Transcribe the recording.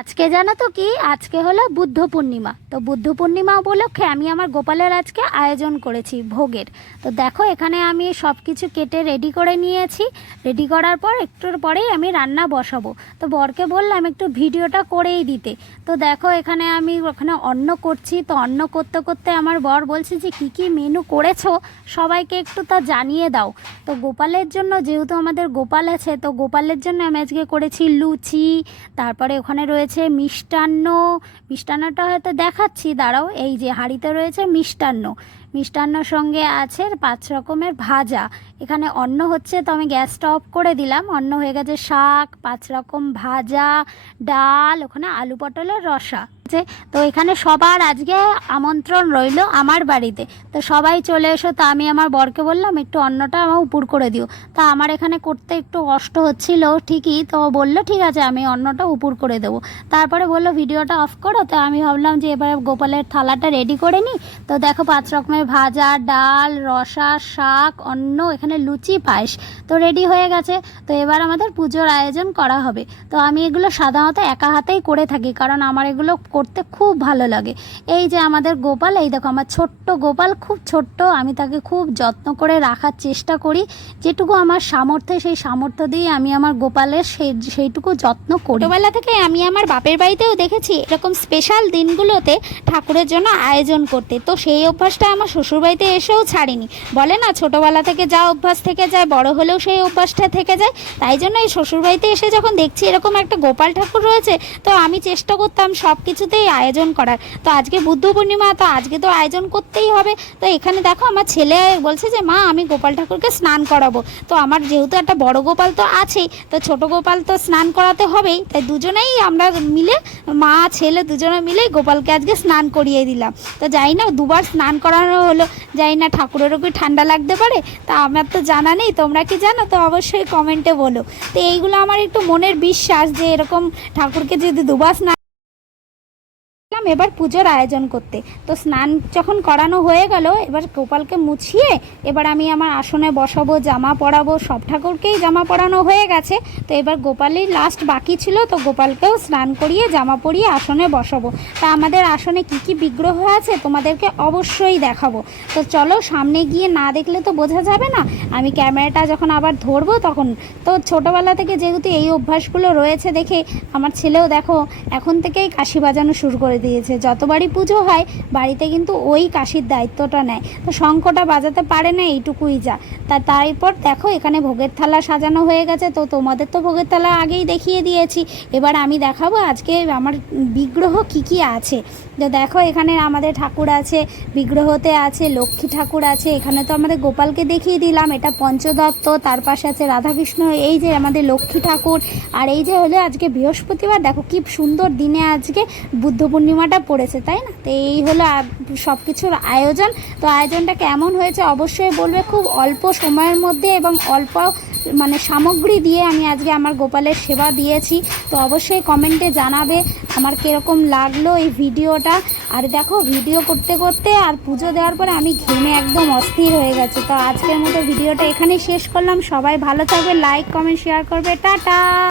আজকে জানো তো কি, আজকে হলো বুদ্ধ পূর্ণিমা। তো বুদ্ধ পূর্ণিমা উপলক্ষে আমি আমার গোপালের আজকে আয়োজন করেছি ভোগের। তো দেখো এখানে আমি সব কিছু কেটে রেডি করে নিয়েছি। রেডি করার পর একটুর পরেই আমি রান্না বসাবো। তো বরকে বললাম একটু ভিডিওটা করেই দিতে। তো দেখো এখানে আমি ওখানে অন্ন করছি। তো অন্ন করতে করতে আমার বর বলছে যে কি কি মেনু করেছো সবাইকে একটু তা জানিয়ে দাও। তো গোপালের জন্য, যেহেতু আমাদের গোপাল আছে, তো গোপালের জন্য আমি আজকে করেছি লুচি, তারপরে ওখানে রয়েছে মিষ্টান্ন। মিষ্টান্নটা হয়তো দেখাচ্ছি, দাঁড়াও। এই যে হাঁড়িতে রয়েছে মিষ্টান্ন। মিষ্টান্নর সঙ্গে আছে 5 রকমের ভাজা। এখানে অন্ন হচ্ছে, তো আমি গ্যাসটা অফ করে দিলাম। অন্ন হয়ে গেছে, শাক, 5 রকম ভাজা, ডাল, ওখানে আলু পটলের রসা। তো এখানে সবার আজকে আমন্ত্রণ রইল আমার বাড়িতে। তো সবাই চলে এসো। তো আমি আমার বরকে বললাম একটু অন্নটা আমার উপর করে দিও। তা আমার এখানে করতে একটু কষ্ট হচ্ছিল ঠিকই, তো বললো ঠিক আছে আমি অন্নটা উপর করে দেবো। তারপরে বললো ভিডিওটা অফ করো। তো আমি ভাবলাম যে এবারে গোপালের থালাটা রেডি করে নিই। তো দেখো 5 রকমের ভাজা, ডাল, রসা, শাক, অন্ন, এখানে লুচি, পায়েস তো রেডি হয়ে গেছে। তো এবার আমাদের পুজোর আয়োজন করা হবে। তো আমি এগুলো সাধারণত একা হাতেই করে থাকি, কারণ আমার এগুলো করতে খুব ভালো লাগে। এই যে আমাদের গোপাল, এই দেখো আমার ছোট্ট গোপাল, খুব ছোট্ট। আমি তাকে খুব যত্ন করে রাখার চেষ্টা করি, যেটুকু আমার সামর্থ্য, সেই সামর্থ্য দিয়ে আমি আমার গোপালের সেইটুকু যত্ন করি। ছোটবেলা থেকে আমি আমার বাপের বাড়িতেও দেখেছি এরকম স্পেশাল দিনগুলোতে ঠাকুরের জন্য আয়োজন করতে। তো সেই অভ্যাসটা আমার শ্বশুরবাড়িতে এসেও ছাড়িনি। বলে না ছোটবেলা থেকে যা অভ্যাস থেকে যায় বড় হলেও সেই অভ্যাসটা থেকে যায়। তাই জন্য এই শ্বশুরবাড়িতে এসে যখন দেখছি এরকম একটা গোপাল ঠাকুর রয়েছে, তো আমি চেষ্টা করতাম সব কিছুতেই আয়োজন করার। তো আজকে বুদ্ধ পূর্ণিমা, তো আজকে তো আয়োজন করতেই হবে। তো এখানে দেখো আমার ছেলে বলছে যে মা আমি গোপাল ঠাকুরকে স্নান করাবো। তো আমার যেহেতু একটা বড় গোপাল তো আছেই, তো ছোট গোপাল তো স্নান করাতে হবেই। তাই দুজনেই আমরা মিলে, মা ছেলে দুজনে মিলেই গোপালকে আজকে স্নান করিয়ে দিলাম। তো যাই না, দুবার স্নান করানো হলো। যাই না ঠাকুরেরও কি ঠান্ডা লাগতে পারে, তা আমার তো জানা নেই। তোমরা কি জানো তো অবশ্যই কমেন্টে বলো। তো এইগুলো আমার একটু মনের বিশ্বাস যে এরকম ঠাকুরকে যদি দুবার স্নান, এবার পুজোর আয়োজন করতে। তো স্নান যখন করানো হয়ে গেল, এবার গোপালকে মুছিয়ে এবার আমি আমার আসনে বসাবো, জামা পরাবো। সব ঠাকুরকেই জামা পরানো হয়ে গেছে। তো এবার গোপালেই লাস্ট বাকি ছিল, তো গোপালকেও স্নান করিয়ে জামা পরিয়ে আসনে বসাবো। তা আমাদের আসনে কি কি বিগ্রহ আছে তোমাদেরকে অবশ্যই দেখাবো। তো চলো সামনে গিয়ে, না দেখলে তো বোঝা যাবে না। আমি ক্যামেরাটা যখন আবার ধরবো তখন, তো ছোটোবেলা থেকে যেহেতু এই অভ্যাসগুলো রয়েছে দেখে আমার ছেলেও দেখো এখন থেকেই কাশি বাজানো শুরু করে দিয়েছে। যতবারই পুজো হয় বাড়িতে কিন্তু ওই কাশির দায়িত্বটা নেয়। তো শঙ্খটা বাজাতে পারে না, এইটুকুই যা। তারপর দেখো এখানে ভোগের থালা সাজানো হয়ে গেছে। তো তোমাদের তো ভোগের থালা আগেই দেখিয়ে দিয়েছি। এবার আমি দেখাবো আজকে আমার বিগ্রহ কি কি আছে। তো দেখো এখানে আমাদের ঠাকুর আছে, বিগ্রহতে আছে লক্ষ্মী ঠাকুর আছে। এখানে তো আমাদের গোপালকে দেখিয়ে দিলাম, এটা পঞ্চদত্ত। তার পাশে আছে রাধাকৃষ্ণ, এই যে আমাদের লক্ষ্মী ঠাকুর। আর এই যে হলো আজকে বৃহস্পতিবার, দেখো কি সুন্দর দিনে আজকে বুদ্ধ পূর্ণিমাটা পড়েছে, তাই না? তো এই হলো সব কিছুর আয়োজন। তো আয়োজনটা কেমন হয়েছে অবশ্যই বলবে। খুব অল্প সময়ের মধ্যে এবং অল্প সামগ্রী দিয়ে আমি আজকে আমার গোপালের সেবা দিয়েছি। তো অবশ্যই কমেন্টে জানাবে আমার কীরকম লাগলো এই ভিডিওটা। আর দেখো ভিডিও করতে করতে আর পুজো দেওয়ার পরে আমি ঘেমে একদম অস্থির হয়ে গেছে। তো আজকের মতো ভিডিওটা এখানেই শেষ করলাম। সবাই ভালো থাকবে, লাইক কমেন্ট শেয়ার করবে, টাটা।